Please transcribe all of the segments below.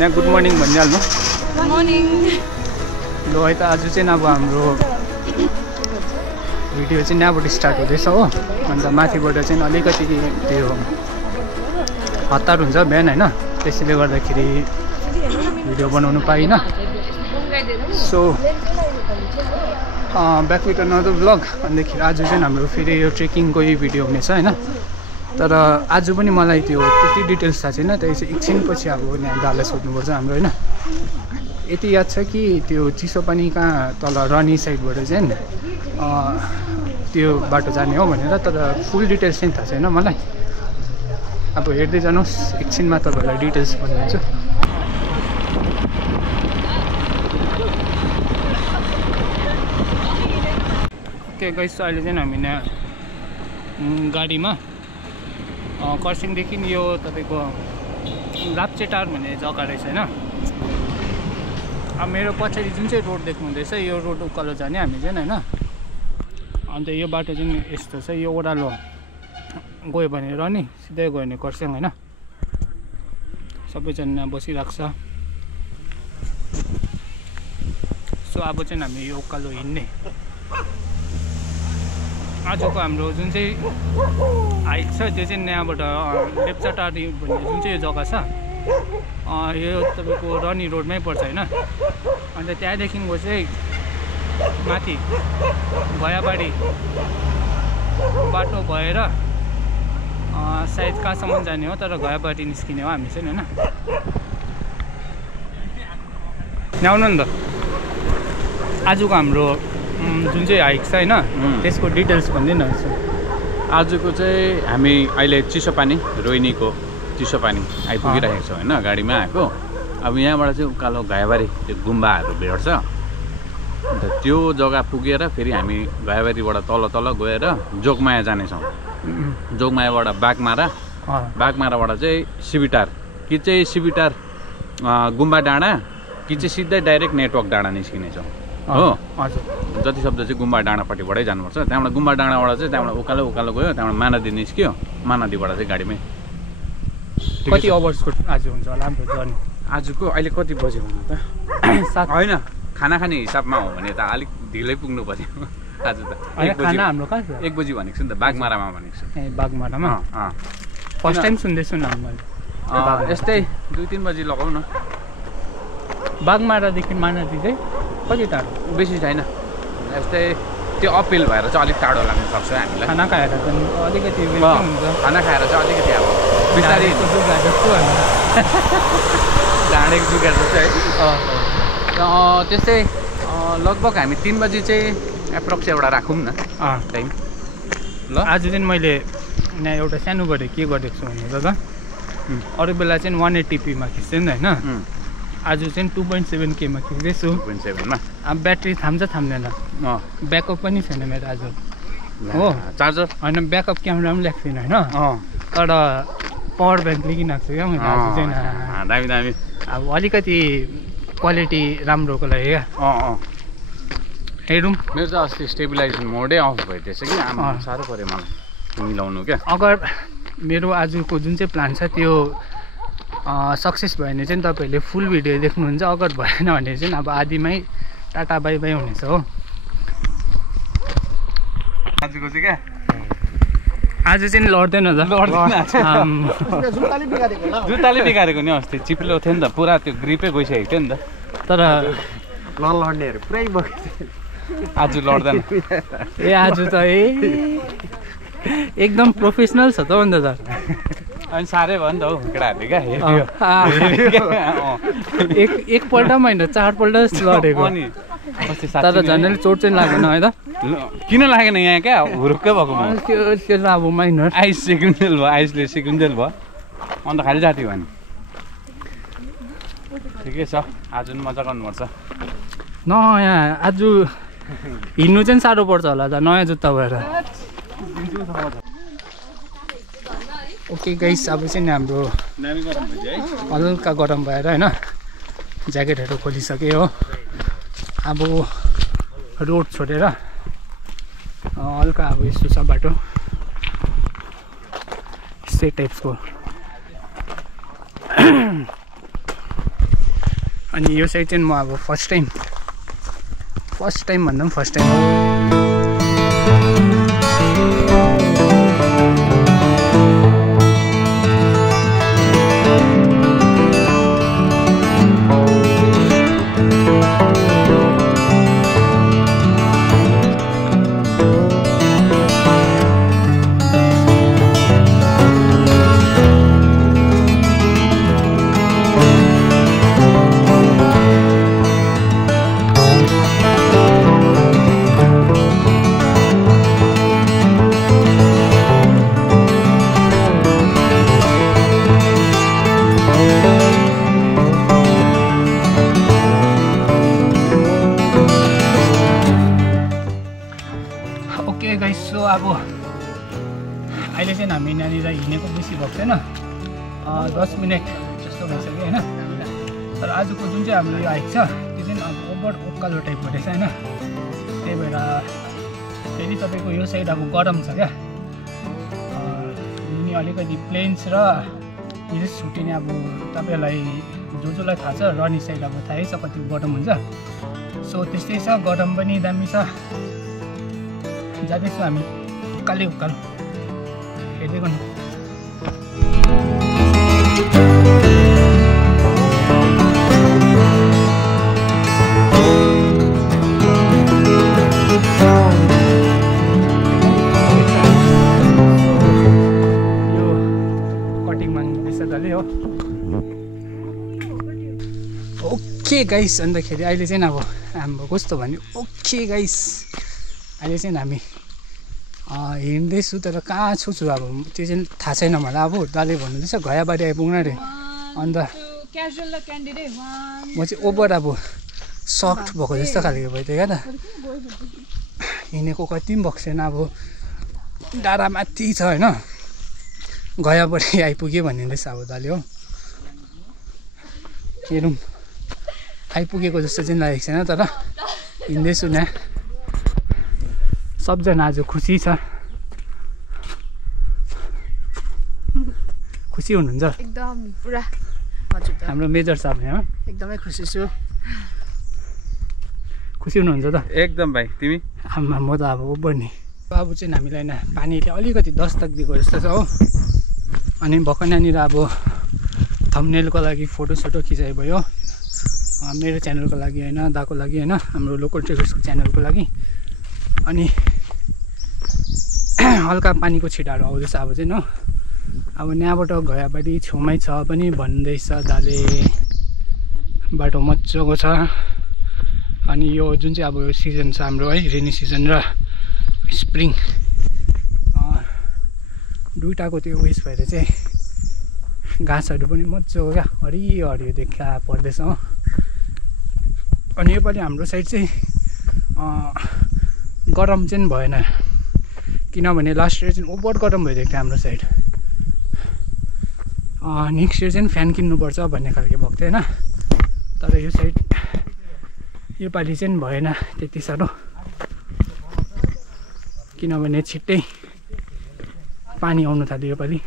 यहाँ good morning भनिहाल्नु। Good morning. ल है त आज चाहिँ अब हाम्रो भिडियो चाहिँ यहाँबाट स्टार्ट हुँदैछ हो। अन्त माथिबाट चाहिँ अलिकति त्यो हतार हुन्छ बिहान होइन, त्यसैले गर्दाखेरि भिडियो बनाउनु पाइनँ। So back with another blog. अन्तखेरि आज चाहिँ हाम्रो फेरि यो ट्रेकिङको भिडियो हुनेछ होइन। तर आज पनि मलाई त्यो त्यति डिटेल्स थाहा छैन, त्यही चाहिँ एकछिनपछि अब यहाँ दालाई सोध्नुपर्छ हाम्रो होइन। यति याद छ कि त्यो चिसो पानी कहाँ तल रनी साइडबाट चाहिँ त्यो बाटो जाने हो भनेर, तर फुल डिटेल्स चाहिँ थाहा छैन मलाई। अब हेर्दै जानुहोस्, एकछिनमा तपाईँहरूलाई डिटेल्स भनिदिन्छु। ओके गाइस, अहिले चाहिँ हामी यहाँ गाडीमा खरसाङदेखि यो तपाईँको लाप्चेटार भन्ने जग्गा रहेछ होइन। अब मेरो पछाडि जुन चाहिँ रोड देख्नुहुँदैछ यो रोड उकालो जाने हामी चाहिँ होइन। अन्त यो बाटो चाहिँ यस्तो छ, यो ओह्रालो गयो भने रनी, सिधै गयो भने खरसाङ होइन। सबैजना बसिरहेको छ। सो अब चाहिँ हामी यो उकालो हिँड्ने। आजको हाम्रो जुन चाहिँ हाइट छ त्यो चाहिँ यहाँबाट लेप्चाटारी भन्ने जुन चाहिँ यो जग्गा छ यो तपाईँको रनी रोडमै पर्छ होइन। अन्त त्यहाँदेखिको चाहिँ माथि भयाबारी बाटो भएर सायद कहाँसम्म जाने हो, तर भयाबारी निस्किने हो हामी चाहिँ होइन। यहाँ आउनु नि त। आजको हाम्रो जुन चाहिँ हाइक छ होइन त्यसको डिटेल्स भनिदिनु न। आजको चाहिँ हामी अहिले चिसो पानी रोहिनीको चिसो पानी आइपुगिरहेको छौँ होइन, गाडीमा आएको। अब यहाँबाट चाहिँ उकालो घायाबारी त्यो गुम्बाहरू भेट्छ। अन्त त्यो जग्गा पुगेर फेरि हामी घायाबारीबाट तल तल गएर जोगमाया जानेछौँ। जोगमायाबाट बागमाराबाट चाहिँ सिबिटार कि चाहिँ सिबिटार गुम्बा डाँडा कि चाहिँ सिधै डाइरेक्ट नेटवर्क डाँडा निस्किनेछौँ हो। हजुर, जति सक्दो चाहिँ गुम्बा डाँडापट्टिबाटै जानुपर्छ। त्यहाँबाट गुम्बा डाँडाबाट चाहिँ त्यहाँबाट उकालो उकालो गयो, त्यहाँबाट महानदी निस्क्यो। महानदीबाट चाहिँ गाडीमै कति आवर्सको आज हुन्छ होला हाम्रो जर्नी? आजको अहिले कति बज्यो भन्नु त? होइन, खाना खाने हिसाबमा हो भने त अलिक ढिलै पुग्नु पर्यो आज त। खाना हाम्रो कहाँ छ? 1 बजी भनेको छु नि त, बागमारामा भनेको छु। ए बागमारामा? फर्स्ट टाइम सुन्दैछु न मैले। यस्तै 2-3 बजी लगाऊ न। बागमारादेखि महानदी चाहिँ कति टाढो? बेसी छैन, यस्तै त्यो अपिल भएर चाहिँ अलिक टाढो लाग्न सक्छ हामीलाई। खाना खाएर चाहिँ अलिकति हुन्छ। खाना खाएर चाहिँ अलिकति अब बिस्तारै दुगा जस्तो ढाँडेको दुगा जस्तो है। त्यस्तै लगभग हामी 3 बजी चाहिँ एप्रोक्स एउटा राखौँ न टाइम। ल आज चाहिँ मैले यहाँ एउटा सानोबाट के गरेको छु भने दादा, अरू बेला चाहिँ 180p खिच्थेँ नि होइन। आज चाहिँ 2.7K खिच्दैछु। 2.7मा अब ब्याट्री थाम्छ थाम्दैन, ब्याकअप पनि छैन मेरो आज हो। चार्जर होइन, ब्याकअप क्यामेरा पनि ल्याएको छैन होइन, तर पावर ब्याङ्क लिइरहेको छु क्या मैले आज चाहिँ। दामी दामी। अब अलिकति क्वालिटी राम्रोको लागि क्या हेरौँ। मेरो चाहिँ अस्ति स्टेबिलाइजेसन मोडै अफ भयो त्यसै कि साह्रो पऱ्यो मलाई मिलाउनु क्या। अगर मेरो आजको जुन चाहिँ प्लान छ त्यो सक्सेस भयो भने चाहिँ तपाईँहरूले फुल भिडियो देख्नुहुन्छ। अगर भएन भने चाहिँ अब आधीमै टाटा बाई बाई हुनेछ हो। आजको चाहिँ क्या आज चाहिँ लड्दैन त, जुत्ताले बिगारेको नि। अस्ति चिप्लो थियो नि त, पुरा त्यो ग्रिपै गइसकेको थियो नि त। तर नलड्नेहरू पुरै बगेको आज लड्दैन। ए आज त एकदम प्रोफेसनल छ त अन्त त। अनि साह्रै भयो नि त हौ केटाहरूले क्या। एकपल्टमा होइन 4 पल्ट जस्तो लडेको। तर झन् चोट चाहिँ लागेन है त? किन लागेन यहाँ क्या, हुरुक्कै भएको म। त्यो त अब माइनर आइस सिकुन्जेल भयो, आइसले सिकुन्जेल भयो, अन्त खालि जाती भयो नि। ठिकै छ, आज पनि मजा गर्नुपर्छ। यहाँ आज हिँड्नु चाहिँ साह्रो पर्छ होला त नयाँ जुत्ता भएर। ओके गाइस, अब चाहिँ हाम्रो हल्का गरम भएर होइन ज्याकेटहरू खोलिसक्यो हो। अब रोड छोडेर हल्का अब यस्तो छ बाटो, यस्तै टाइप्सको अनि यो साइड चाहिँ म अब फर्स्ट टाइम भन्दा पनि फर्स्ट टाइम हो। ओके गाइस, सो अब अहिले चाहिँ हामी यहाँनिर हिँडेको बेसी भएको छैन, 10 मिनट जस्तो भइसक्यो होइन। तर आजको जुन चाहिँ हाम्रो यो हाइक छ त्यो चाहिँ अब ओभर उकालो टाइपको रहेछ होइन। त्यही भएर फेरि तपाईँको यो साइड अब गरम छ क्या, अनि अलिकति प्लेन्स र हिल्स छुट्टिने अब तपाईँहरूलाई जसलाई थाहा छ रनी साइड अब थाहै छ कति गरम हुन्छ। सो त्यस्तै छ, गरम पनि दामी छ। जाँदैछु हामी उकालो हेर्दै गर्नु। यो कटिङमा बेसादाले हो। ओके गाइस, अन्तखेरि अहिले चाहिँ अब हाम्रो कस्तो भन्यो, ओके गाइस अहिले चाहिँ हामी हिँड्दैछु, तर कहाँ छु अब त्यो चाहिँ थाहा छैन मलाई। अब दाले भन्नुहुँदैछ घैयाबारी आइपुग्नु अरे, अन्त म चाहिँ ओभर अब सक्ट भएको जस्तो खालको भइदियो क्या त। हिँडेको कति पनि भएको छैन, अब डाँडा माथि छ होइन, घैयाबारी आइपुग्यो भनिँदैछ अब दाले हो। हेरौँ आइपुगेको जस्तो चाहिँ लागेको छैन, तर हिँड्दैछु न। सबजना आज खुसी छ, खुसी हुनुहुन्छ एकदम पुरा। हजुर हाम्रो मेजर साहब यहाँ एकदमै खुसी छु। खुसी हुनुहुन्छ त? एकदम भाइ, तिमी? आमा म त अब ओभर नि। अब चाहिँ हामीलाई न पानीले अलिकति दस्तक दिएको जस्तो छ हो। अनि भर्खर यहाँनिर अब थम्बनेलको लागि फोटोसोटो खिचाइ भयो, मेरो च्यानलको लागि होइन, दाको लागि होइन, हाम्रो लोकल ट्रेकर्सको च्यानलको लागि। अनि हल्का पानीको छिटाहरू आउँदैछ अब चाहिँ हो। अब यहाँबाट घैयाबारी छेउमै छ पनि भन्दैछ दाले, बाटो मजाको छ। अनि यो जुन चाहिँ अब सिजन छ हाम्रो है, रेनी सिजन र स्प्रिङ दुइटाको त्यो उयस भएर चाहिँ घाँसहरू पनि मजाको क्या हरियो हरियो देखा पर्दैछ हो। अनि योपालि हाम्रो साइड चाहिँ गरम चाहिँ भएन, किनभने लास्ट इयर चाहिँ ओभर गरम भइदिएको थियो हाम्रो साइड। नेक्स्ट इयर चाहिँ फ्यान किन्नुपर्छ भन्ने खालको भएको थियो होइन, तर यो साइड योपालि चाहिँ भएन त्यति साह्रो, किनभने छिट्टै पानी आउनु थाल्यो योपालि।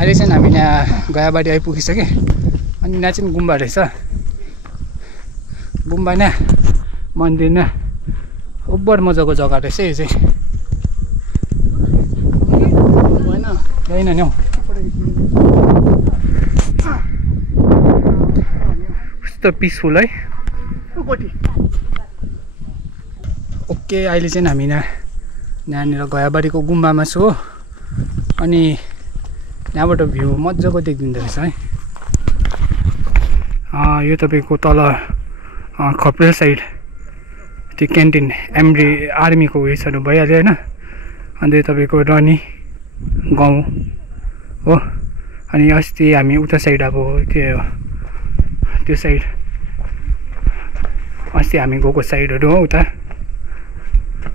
अहिले चाहिँ हामी यहाँ घैयाबारी आइपुगिसक्यो। अनि यहाँ चाहिँ गुम्बा रहेछ, गुम्बा न मन्दिर न ओभर मजाको जग्गा रहेछ यो चाहिँ। होइन नि हौ, कस्तो पिसफुल है। ओके अहिले चाहिँ हामी यहाँनिर घैयाबारीको गुम्बामा छु हो। अनि यहाँबाट भ्यू मजाको देखिँदो रहेछ है। यो तपाईँको तल खप्रेल साइड त्यो क्यान्टिन एमरी आर्मीको उयसहरू भइहाल्यो होइन। अन्त तपाईँको रनी गाउँ हो। अनि अस्ति हामी उता साइड अब त्यो साइड अस्ति हामी गएको साइडहरू हो उता।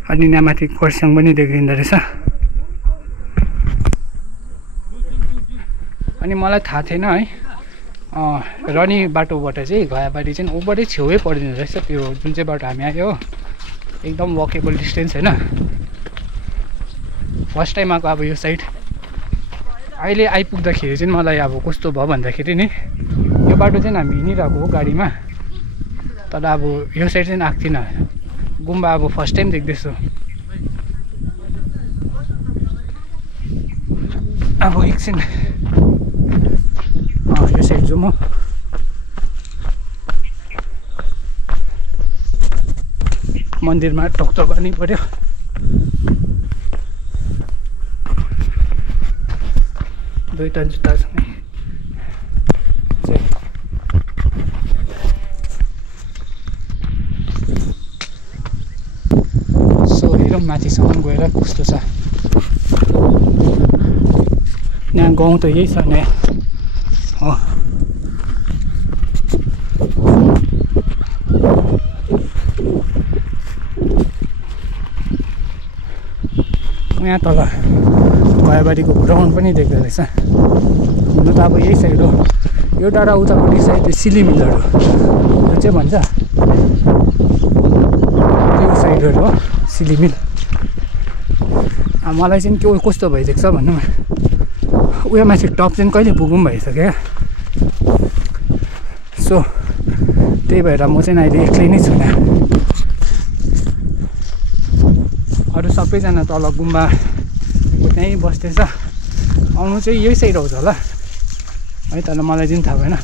अनि यहाँ माथि खरसाङ पनि देखिँदो रहेछ। अनि मलाई थाहा थिएन है रनी बाटोबाट चाहिँ घैयाबारी चाहिँ ऊबाटै छेउै पर्दिँदो रहेछ। त्यो जुन चाहिँ बाटो हामी आयो एकदम वकेबल डिस्टेन्स होइन। फर्स्ट टाइम आएको अब यो साइड। अहिले आइपुग्दाखेरि चाहिँ मलाई अब कस्तो भयो भन्दाखेरि नि यो बाटो चाहिँ हामी हिँडिरहेको हो गाडीमा, तर अब यो साइड चाहिँ आएको थिएन। गुम्बा अब फर्स्ट टाइम देख्दैछु। अब एकछिन यो साइड जाउँ म। मन्दिरमा टकटक गर्नै पर्यो। दुईवटा जुत्ता छ नि। सो हेरौँ माथिसम्म गएर कस्तो छ। यहाँ गाउँ त यही छ नयाँ हो। यहाँ तल घैयाबारीको ग्राउन्ड पनि देख्दो रहेछ। हुनु त अब यही साइड हो। यो टाढा उतापट्टि साइड सिलिमिलहरू जुन चाहिँ भन्छ त्यो साइडहरू हो सिलिमिल। मलाई चाहिँ के कस्तो भइदिएको छ भन्नु उयो माथि टप चाहिँ कहिले पुगौँ भइसक्यो। सो त्यही भएर म चाहिँ अहिले एक्लै नै छु। अरू सबैजना तल गुम्बा त्यहीँ बस्दैछ। आउनु चाहिँ यही साइड आउँछ होला है, तर मलाई चाहिँ थाहा भएन।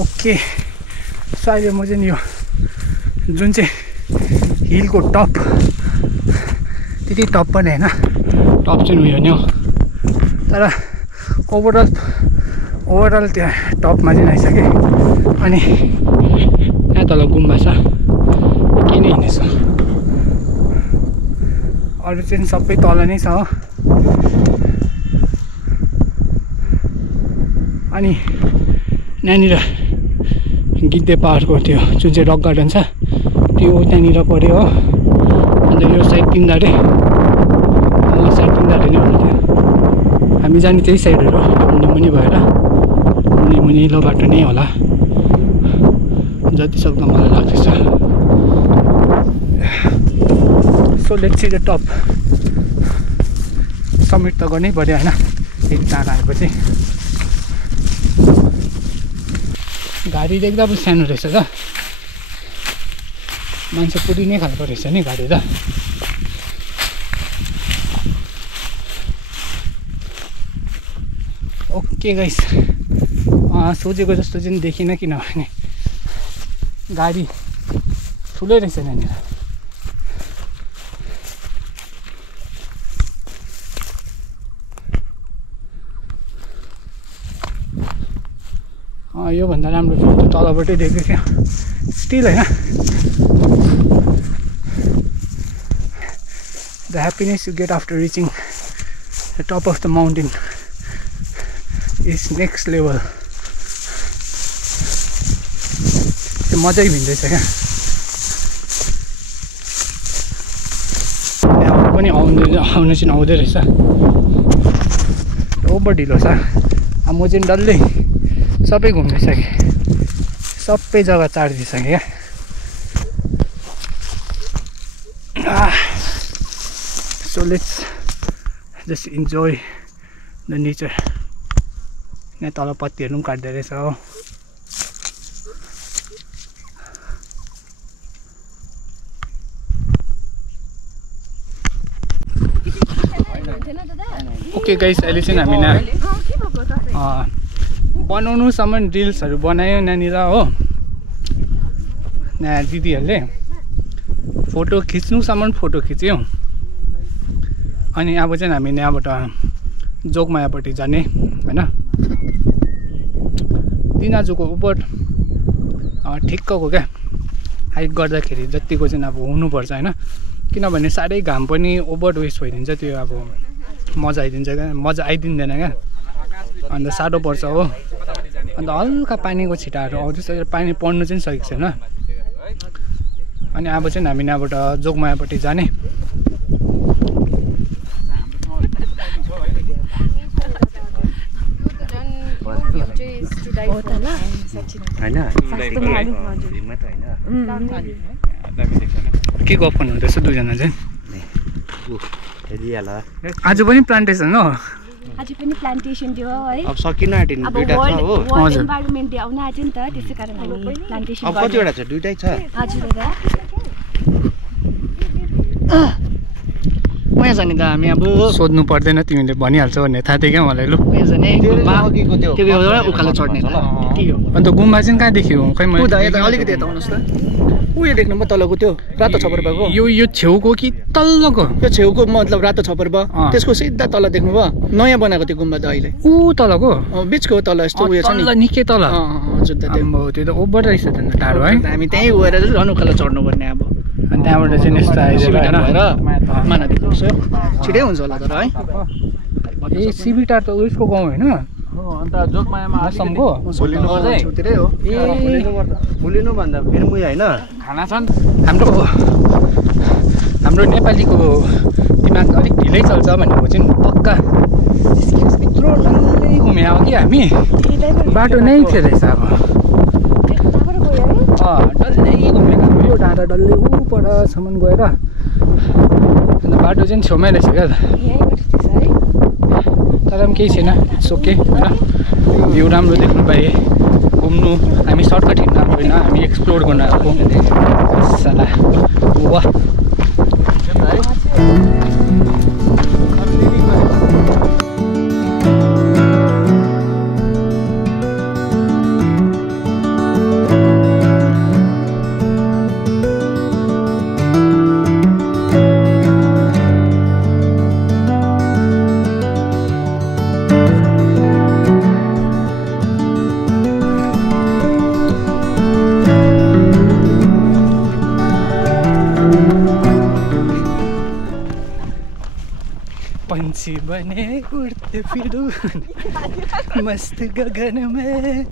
ओके सो अहिले म चाहिँ यो जुन चाहिँ हिलको टप त्यति टप पनि होइन, टप चाहिँ उयो नि हो, तर ओभरअल त्यहाँ टपमा चाहिँ आइसकेँ। अनि यहाँ तल गुम्बा छ के नै हिँड्नेछ। अरू चाहिँ सबै तल नै छ हो। अनि यहाँनिर गिद्धे पहाडको त्यो जुन चाहिँ रक गार्डन छ त्यो त्यहाँनिर पऱ्यो हो। अन्त यो साइड तिनधारे साइड तिनधारे नै हो। त्यो हामी जाने त्यही साइडहरू मुनि भएर मुनिलो बाटो नै होला जति सक्दो मलाई लाग्दैछ। So let's see the top. Summit त गर्नै पर्यो होइन यति टाढा आएपछि। गाडी देख्दा पनि सानो रहेछ त, मान्छे पुरिने खालको रहेछ नि गाडी त। ओके गाइस सोचेको जस्तो चाहिँ देखिनँ, किनभने गाडी ठुलै रहेछ यहाँनिर। योभन्दा राम्रो भ्यू त तलबाटै देख्दै थियो स्टिल होइन। The happiness you get after reaching the top of the mountain is next level. त्यो मजै भिन्दैछ क्या। यहाँ पनि आउनु चाहिँ आउँदै रहेछ। ओभर ढिलो छ। म चाहिँ डल्लै सबै घुम्दैसकेँ, सबै जग्गा चाडिदिइसकेँ क्या। So let's just enjoy the nature. यहाँ तल पत्तीहरू पनि काट्दो रहेछ हो। ओके गाइस अहिले चाहिँ हामी यहाँ बनाउनुसम्म रिल्सहरू बनायो यहाँनिर हो। यहाँ दिदीहरूले फोटो खिच्नुसम्म फोटो खिच्यो। अनि अब चाहिँ हामी यहाँबाट जोगमायापट्टि जाने होइन। दिनाजुको ऊपर ठिक्कको क्या हाइक गर्दाखेरि जतिको चाहिँ अब हुनुपर्छ होइन, किनभने साह्रै घाम पनि ओभर वेस्ट भइदिन्छ, त्यो अब मजा आइदिन्छ क्या, मजा आइदिँदैन क्या, अन्त साह्रो पर्छ हो। अन्त हल्का पानीको छिटाहरू आउँदैछ, पानी पर्नु चाहिँ सकेको छैन। अनि अब चाहिँ हामी यहाँबाट जोगमायापट्टि जाने। के गफ गर्नु हुँदैछ दुईजना चाहिँ? आज पनि प्लान्टेसन हो? आज पनि प्लान्टेसन थियो है। अब सकिन आँटिनु दुईटा छ हो। वर्ल्ड इन्भाइरोमेन्ट डे आउन आँट्यो नि त, त्यसै कारण हामी प्लान्टेसन अब कतिवटा छ? दुईटै छ। हजुर दादा। उहाँ जाने त हामी अब सोध्नु पर्दैन, तिमीले भनिहाल्छौ भन्ने थाहा थियो क्या मलाई। लु उहाँ जाने गुम्बा, अघिको त्यो त्यो बेला उकालो चढ्ने यति हो। अन्त गुम्बा चाहिँ कहाँदेखि हो? खै मैले यता अलिकति यता आउनुहोस् त। उयो देख्नु म तलको त्यो रातो छपर भएको, यो छेउको कि तल्लोको? यो छेउको मतलब रातो छपर भयो, त्यसको सिधा तल देख्नुभयो, नयाँ बनाएको त्यो गुम्बा त अहिले। ऊ तलको बिचको तल यस्तो उयो छ नि, निकै तल। हजुर त त्यो त्यो त ओभर रहेछ त टाढो है। हामी त्यहीँ गएर झन् उकालो चढ्नुपर्ने अब। अनि त्यहाँबाट चाहिँ यस्तो आइदिएर सिबिटार होइन, भएर मानादेवी पुग्छ, छिटै हुन्छ होला तर है। ए सिबिटार त उयसको गाउँ होइन, अन्त जोगमायामा असमको छेउतिरै हो। भुलिनु भन्दा फेरि मुइ होइन खाना छन्। हाम्रो नेपालीको दिमाग अलिक ढिलै चल्छ भनेको चाहिँ पक्का यत्रो डल्लै घुमे हो कि हामी, बाटो नै थियो रहेछ अब। डल्लै घुमेको हामी, यो डाँडा डल्लै ऊपरसम्म गएर, अन्त बाटो चाहिँ छेउमै रहेछ क्या। तर पनि केही छैन, इट्स ओके होइन। भ्यू राम्रो देख्नु पाएँ, घुम्नु, हामी सर्टकट हिँड्नु आएको होइन, हामी एक्सप्लोर गर्न आएको। साला वाह, पंछी बने उड़ते फिरूं मस्त गगन में